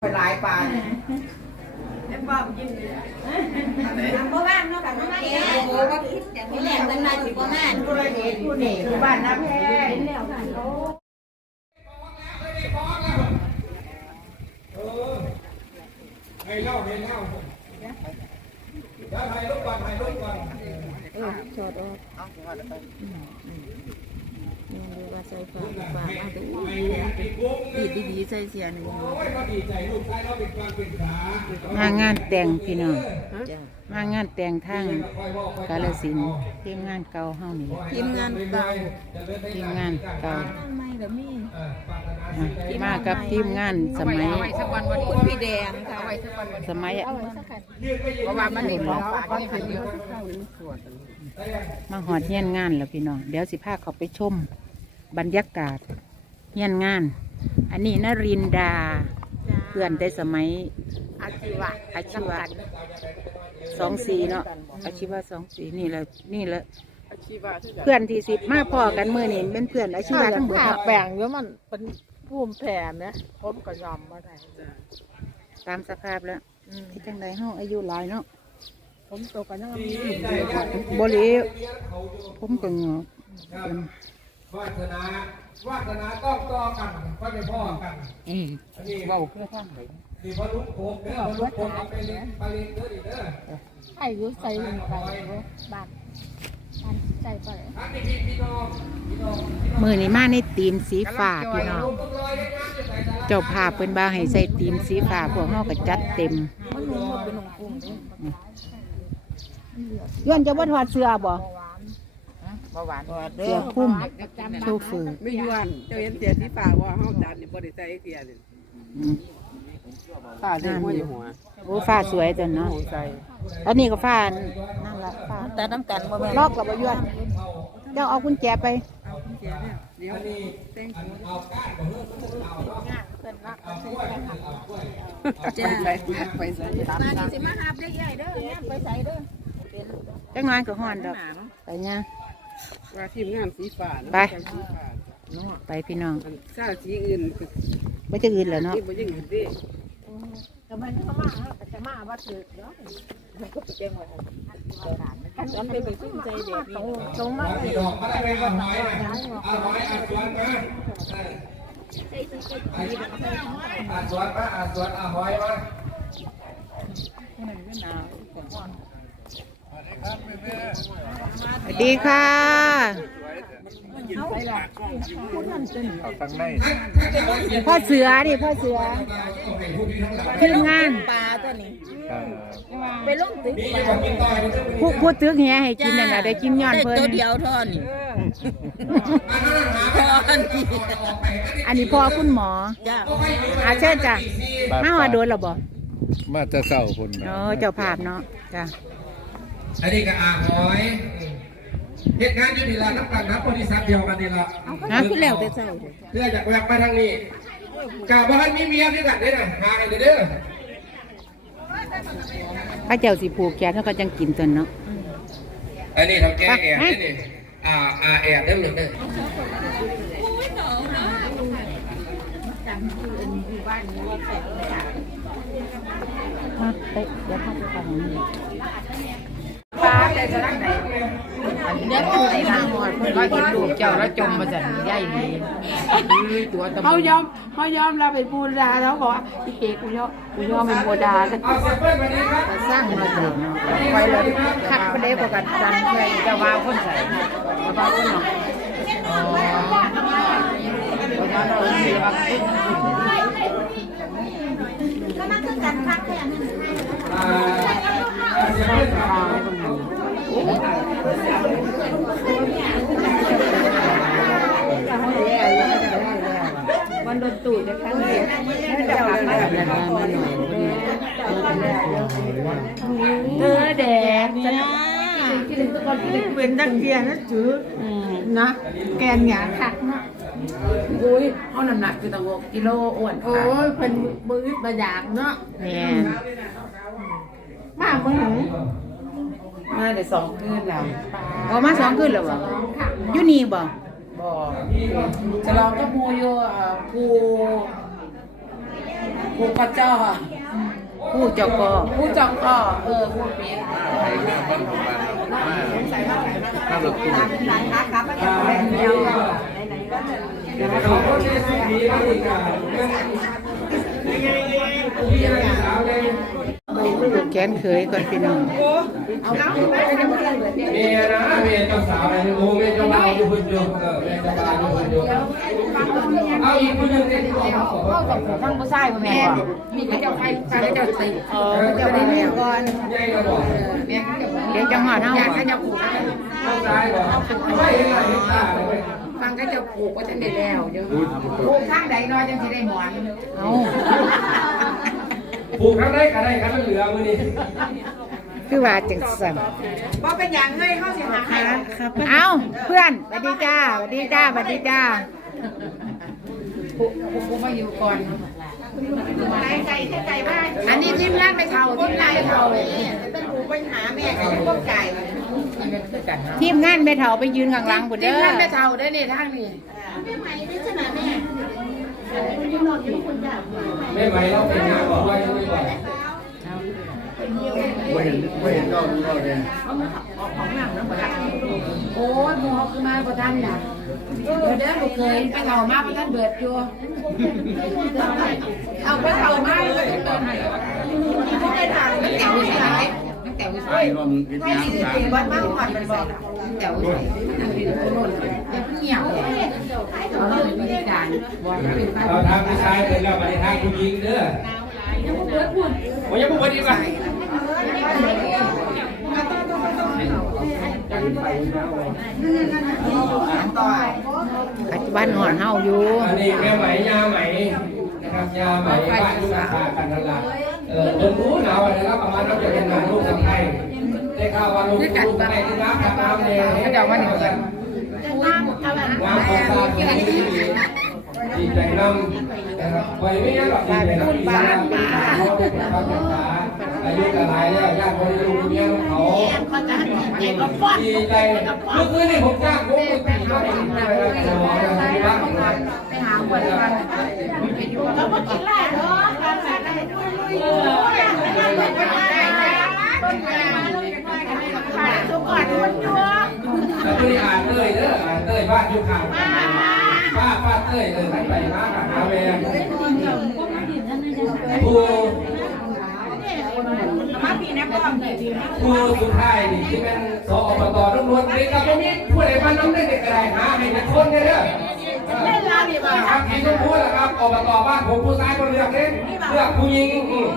ไปหลายปลาบ่ว่างเนาะค่ะน้องแก่โอ้ว่าคิดแต่ที่แรกมันมาสิบ่มาผู้ละเอียดผู้นี่คือบ้านน้ำแพงแล้วค่ะโอ้ให้เล่าให้เล่าแล้วให้ลูกก่อนให้ลูกก่อนว่าใส่ ฝากฝากมาดูให้แหวนให้กุ้งดีดีๆใส่เสียหนึ่งมางานแต่งพี่น้องมางานแต่งทางกาลสินธุ์ทีมงานเก่าเฮานี่ทีมงานเก่าทีมงานเก่าทำไมเดี๋ยวมีอะมากับทีมงานสมัยคุณพี่แดงค่ะสมัยเพราะว่ามันนี่ของฝากนี่เป็นเยอะมาหอดเฮียนงานแล้วพี่น้องเดี๋ยวสิพาเขาไปชม บรรยากาศเฮียนงาน อันนี้นรินดา เพื่อนได้สมัยอาชีวะอาชีวะสองสี่เนาะอาชีวะสองสี่นี่แหละนี่แหละอาชีวะคือเพื่อนที่สิบมาพอกันมือนี่เป็นเพื่อนอาชีวะทั้งหมดขาเนาะแบ่งเยอะมันเป็นภูมิแพ้เนี่ยผมก็ยอมมาได้ตามสภาพแล้วที่จังใดเฮาอายุหลายเนาะผมโตกันยังมีบ่เหลวผมก็งอกเป็น วาสนาวาสนาต้องต่อกันก็เป็นพ่อกันอืมอันนี้เบาคือข้างไหนนี่พอลุกโคกเด้อพอลุกโคกเอาไปเลี้ยงไปเลี้ยงเด้อดิเด้อไอ้ยุใส่ลงไปบ้านบ้านใส่ไปอันนี้พี่พี่น้องพี่น้องมือนี่มาในตีมสีฟ้าพี่น้องลูกต้องลอยได้งานจะใส่สาระเจ้าภาพเป็นบ่าวให้ใส่ตีมสีฟ้าพวกเฮาก็จัดเต็มมันนุ่มมันเป็นหนงกุ้งด้วยย้อนจะบ่ถอดเสื้อบ่ เบาหวานเสื้อคลุมโชเฟอร์ไม่ยวนเจ้าเห็นเสียที่ปากว่าห้องจานนี่บ่ได้ใส่เสียนี่อืมตาเด็กหัวอยู่หัวโอ้ฟ้าสวยจังเนาะใส่อันนี้ก็ฟ้านั่นละฟ้าแต่น้ำกันบ่แม่นล็อกแล้วบ่ย้อนเจ้าเอากุญแจไปเสียเนี่ยเดี๋ยวเต้งหัวเอาก้านของเพื่อนเอาเนาะเอากล้วยเอากล้วยจ้าไปไปใส่มานี่สิมาหาบได้ใหญ่เด้อเนี่ยไปใส่เด้อจังน้อยก็ฮ้อนดอกไปเนี่ย ว่าทีมงานสีฟ้าไป สีฟ้าไปพี่น้องอันซาสีอื่นไม่จะอื่นแล้วเนาะที่บ่ยังอื่นดิแต่มันเข้ามาก็จะมาว่าถือเนาะมันก็ไปแจ้งไว้กันฉันไปไปขึ้นใจเด็กตรงตรงมาเอาที่ดอกมาได้ไหมเอาหอยนะเอาหอยเอาสวนมาเอาสวนมาเอาสวนเอาหอยมาส วัสดีค่ะพ่อเสือนี่พ่อเสือทีมงานปลาตัวนี้ไปลงตึกมีอยู่บอกกินต่อยนี่ต้องผู้ผู้ตึกเฮียให้กินนั่นน่ะได้กินย้อนได้เพิ่นตัวเดียวเท่านี้พอนี่อันนี้พ่อคุณหมอจ้าอาเชิญจ้ะมาว่าโดนแล้วบ่มาจะเศร้าคนเออเจ้าภาพเนาะจ้ะอันนี้ก็อ่างหอย เหตุงานอยู่นี่ละน้ำกันน้ำบริษัทเดียวกันนี่ละฮะคือแล้วแต่เช้าเพื่อจากแวกมาทางนี้กะบ้านมีเมียด้วยกันเด้อนะหากันเด้อพระเจ้าสิผูกแขนเขาก็จังกินตนเนาะอันนี้ทำแก้แอบนี่อ่าอ่าแอบได้หมดเลยมาไปเดี๋ยวพาไปฟังนี่ฟ้าแต่จะรักไหน เดี๋ยวผู้ใดมาหมดว่าเห็นลูกเจ้าแล้วจมมาจากใหญ่ดีตัวตะเขายอมเขายอมเราเป็นบูดาแล้วบอกว่าพี่เก๋กูยอมกูยอมเป็นบูดาแล้วเอาเสียเพื่อนมาดีครับสร้างมาเถอะเนาะไปเลยคัดประเดี๋ยวกันจันเคยจะว่าคนใส่จะว่าคนหรอกอ๋อว่าเราเสียว่าคนก็มาคือกันคักแค่นั้นอ่า วันโดนตูดนะคะเนี่ยจะกลับมาเออแดดจ้าเป็นนักเรียนนะจื้อนะ แกนหยาคักนะอุ้ยเอาน้ำหนักคือตะวกกิโลอ้วนโอ้ยเป็นมือประหยากเนาะแม่นมาเมื่อไหร่ มาได้สองคืนแล้วออกมาสองคืนแล้วบ่อยู่นี่บ่บอกจะลองก็มูอยู่เอ่อภูผูกกระจ้อผู้เจ้าก็ผู้จองก็เออผู้เปียถ้าเราตู้ร้านค้าครับมาจากแบรนด์เดียวไหนๆก็จะขอบคุณที่สุดดีมากเลยครับพี่ยังสาวเลูกแขนเขยก่อนพี่น้องเมียนะเมียเจ้าสาวเลยโอ้เมียเจ้าบ่าวอยู่คนเดียวเออเมียเจ้าบ่าวอยู่คนเดียวเอาอีกคนหนึ่งเนี่ยที่เขาเขาเข้ากับทั้งผู้ชายพ่อแม่บ่มีกระเจ้าใครใครกระเจ้าติเออเจ้าได้แล้วใหญ่กระบอกแม่กระเจ้าเดี๋ยวจังหวะเฮาอยากกระเจ้าผูกข้างซ้ายบอกไม่เห็นอะไรเห็นตาเลยฟังกระเจ้าผูกว่าจะได้แล้วเดี๋ยวผูกข้างใดน้อยจังสิได้หมอนเอา ปลูกข้างได้ก็ได้ครับมันเหลือมือนี่คือว่าจังสั่นบ่เป็นอย่างเฮ้ยเข้าสิหาให้เอาเพื่อนสวัสดีจ้าสวัสดีจ้าสวัสดีจ้าผูกผูกมาอยู่ก่อนไก่ไก่แค่ไก่บ้านอันนี้ทีมงานไม่เท่าทีมงานไม่เท่าเลยเป็นหูไปหาแม่ก็ยังพวกไก่นี่เป็นคือกันเนาะทีมงานแม่เฒ่าไปยืนข้างหลังพุ่นทีเด้มองานไม่เท่าได้นี่ทางนี้ไม่ไหวไม่ใช่ไหมแม่ ไม่ไหวเราเป็นงานบอกว่ายังไม่ไหวไม่เห็นไม่เห็นก็รู้เลยโอ้ยหมูขาคือมาประทันน่ะเออเด้อลูกเคยไปเท่ามาประทันเบิดอยู่เอาไปเท่ามาเลยเบิดให้ตั้งแต่วิสัยตั้งแต่วิสัไอ้ยรวมกินน้ำสามวัดมากกว่าเป็นบ่ตั้งแต่วิสัยนั่งอยู่ตรงโน้นยังเงียบ เลยเขาเลยไม่ได้การบอกเป็นไปเราทำผู้ชายเป็นเรามาในทางผู้หญิงเด้อโอ้ยยังพูดดีกว่าปัจจุบันหอนเฮาอยู่อันนี้แม่ไหมยาไหมนะครับยาไหมบ้านที่ราคากันนั่นแหละเออคนรู้หนาวอะไรแล้วประมาณน้ำจะเป็นหนาลูกสะใภ้ได้ข่าวว่าลูกลูกสะใภ้ที่น้ำกับน้ำเนี่ยให้เจ้าวันหนึ่ง กันของตาที่ดีดีใจนำนะครับไว้ไม่ยังหรอกดีใจนำดีใจนำเขาเป็นความศรัทธาอายุกระไรแล้วญาติคนลูกเมียของเขาดีใจเมื่อคืนนี่ผมจ้างวงดนตรีเขาเองนะครับจะบอกนะครับบ้างไปหาคนกันไปอยู่กับคนกินแรกเนาะแล้ วก็อ่านเต้ยเด้ออ่านเต้ยบ้านอยู่ข้างป้าป้าเต้ยเออไปไปมากับอาแม่ครูมาพี่นะพ่อพี่ครูสุดท้ายนี่ที่เป็นสอบตตำรวจเด็กกับพวกนี้ผู้ใดมาน้ำได้เด็กอะไรหาให้เด็กคนเด้อเล่นลาดีป่ะครับที่ต้องพูดละครับอบตบ้านผมผู้ชายคนเลือกเล่นเลือกผู้หญิงอืม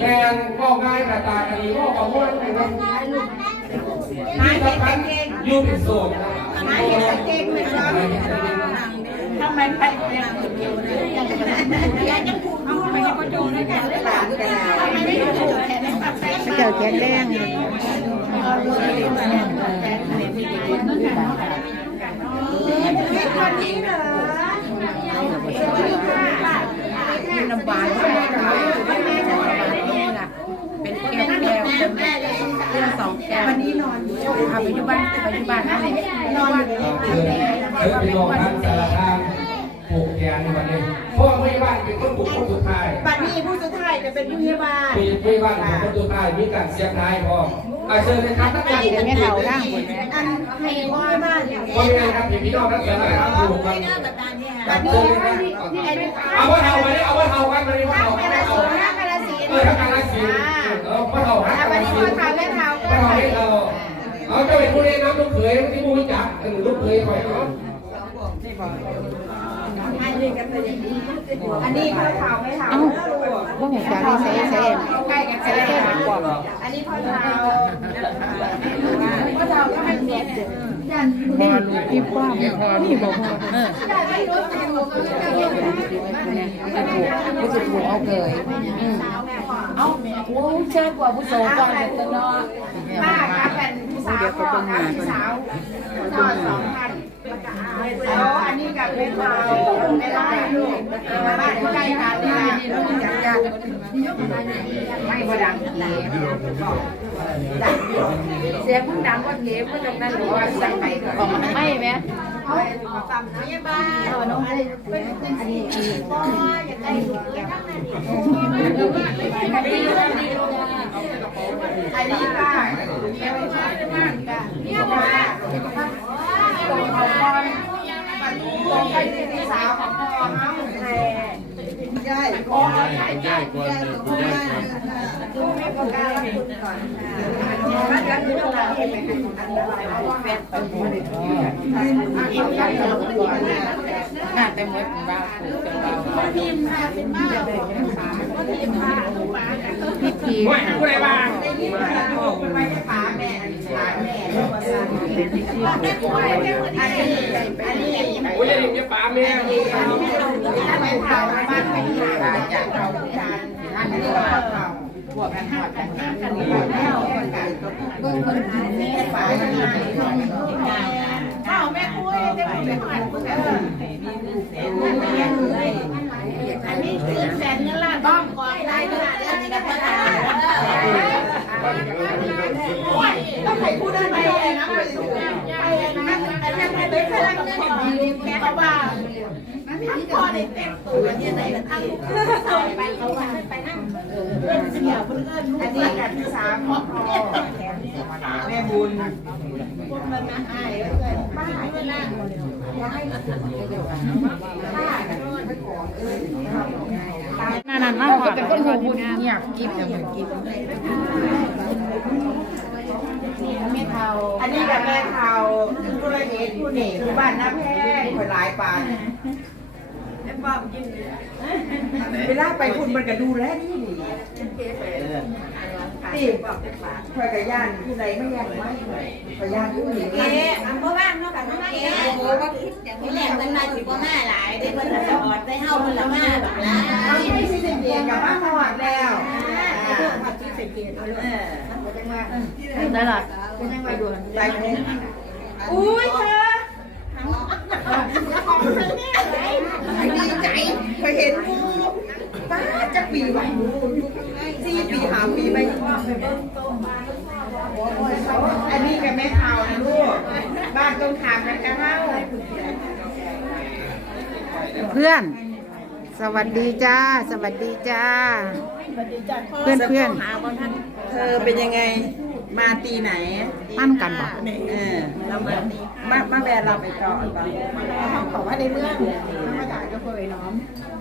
แทนก็ง่ายแต่ตาดีก็ขอพูดนะครับ ที่สำคัญอยู่เป็นโสดมาเห็นเกงเป็นร้อยทำไมไปเนี่ยยังผูกเอาไปยังก็โจนด้วยกันเลยหลานทำไมไม่ผูกแขนให้ปักใส่เจ้าแขนแดงไม่ควรทิ้งเหรอกินน้ำบานเป็นแก้วแก้วเป็นเรื่องสองแก้ ววันนี้นอนเอาไปอยู่บ้านไปอยู่บ้านนั่นแหละนอนเออเออพี่น้องครับสารคามปลูกแกนวันนี้พ่อไม่บ้านเป็นคนปลูกคนสุดท้ายบัดนี้ผู้สุดท้ายจะเป็นผู้ใหญ่บ้านมีไม่บ้านเป็นคนสุดท้ายมีการเสียบท้ายพ่ออาเชิญเลยครับท่านผู้ชมแม่เฒ่าร่างพุ่นอันให้ผู้ใหญ่บ้านเนี่ยพ่อแม่ครับพี่น้องทั้งสารคามปลูกกันบัดเชินี้ญเลยครับเอาว่าเท่าไปเอาว่าเท่ากันไปเลยว่าเท่ากันเอากาลสินเออทั้งการละสีเออว่าเท่าฮะการละสีว่า เท่าไม่เท่าไม่เท่าเอาจะเป็นผู้เลี้ยงน้ำลูกเขยที่ผู้รู้จักลูกเขยคอยเอาอันนี้พ่อเฒ่าไม่เฒ่าเอ้าบ่ฮู้จักได้ใส่ใส่ใกล้กันใส่ใช่แค่หักกว่าอันนี้พ่อเฒ่าพ่อเฒ่าก็เป็นเด็ก พอนี่ที่ป้าไม่พอนี่บ่พอเออผู้สุดถูกเอาเกยเอาโอ้เชิญกว่าผู้โสก่อนเลยตัวเนาะป้าครับเป็นผู้สาวพ่อกับพี่สาวพ่อสองพัน แล้วอันนี้กับเป็นเราไม่ได้ลูกบ้านใกล้กันนี่แหละจัดจ้าไม่บ่ดังเสียงมึงดังกว่าเทปก็ตรงนั้นหรือว่าสั่งไปก่อนไม่แม่พยาบาลเอาน้องอันนี้อันนี้พ่ออยากได้ลูกอยากได้อันนี้ป้าแม่ป้าป้าเนี่ยป้าตรงของพ่งไปที่สาวของพ่อเขาใช่ใช่พ่อคุณยายก่อนเลยคุณยายก่อนดูแม่ก็กล้าคุณก่อนค่ะบ้านก็เนอันตรายเพราะว่าแม่เป็ นคนที่กินกันเราก่อนน่าแต่หมดบ้าผูกกันบ้าพิมพ์ค่ะเป็นบ้าพิมพ์ค่ะลูกหมานพิธีไม่ผู้ใดบ้างได้ยินค่ะลูกไม่ใช่ป๋าแม่ป๋าแม่ลูกสั่งเป็นพิธีอันนี้อั แม่อันนี้ไม่เผาบ้านไม่หาจากเราทุกจานอันนี้เราเผาพวกกันหอดกันน้ำกันหมดแล้วคนกันเบิ่งคนหาแม่ป๋าแม่เผาแม่คุยได้แม่หอดคุณเอออันนี้คือแสนเงินล้านบ้องกองได้ขนาดนี้นะพ่อ ตาต้องใครพูดได้ไหมนะไปนะอันนี้ไปเป็นพลังเงินแค่เขาว่าทั้งพอได้เต็มตัวเนี่ยไหนกันทั้งเข้าไปเขาว่าไปนั่งเรื่องเสียเพื่อนอันนี้กันที่สามพ่อแม่บุญพวกมันมาให้เลยป้าเวลาย้ายป้ากันไปก่อนเอ้ยนั่นนั่นมาหอดเป็นคนหูบุญเงียบกินอย่างกิน แม่เทาอันนี้กับแม่เทาธุรกิจผู้เหน่ผู้บ้านน้าแพ้คนหลายปานเวลาไปคุณมันก็ดูแลดีดีตีคอยกับย่านผู้ใดไม่ย่านไม่คอยย่านผู้หญิงเก๋อันบ่ว่างเนาะกันเนาะเก๋โอ้ว่าคิดอย่างนี้แหละมันมาสิบ่มาหลายได้เพิ่นจอดได้เฮาเพิ่นละมาบักหลายไม่ใช่เดียกับบ้านสวัสดิ์แล้ว เออได้ละไปเลยอุ้ยเธอดีใจเคยเห็นงูป้าจะปีไหวสี่ปีหาปีไปอันนี้กับแม่เทานะลูก บ้านตรงขามกันกันเท่าเพื่อน สวัสดีจ้า สวัสดีจ้า เพื่อนเพื่อนเธอเป็นยังไง มาตีไหนมั่นกันบ่เออเรามามามาแบรเราไปต่อต่อเขาบอกว่าในเมืองธรรมดาก็เคยน้อม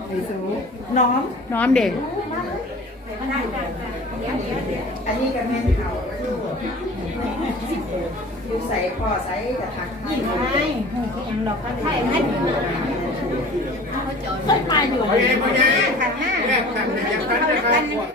ไปสูน้อมน้อมเด็กอันนี้กับแม่เขา ดูใส่คอใส่กระถางยิ่งไงใช่ให้เคยมาอยู่โอ้ยโอ้ยขันหน้าแม่ตั้งแต่ยัง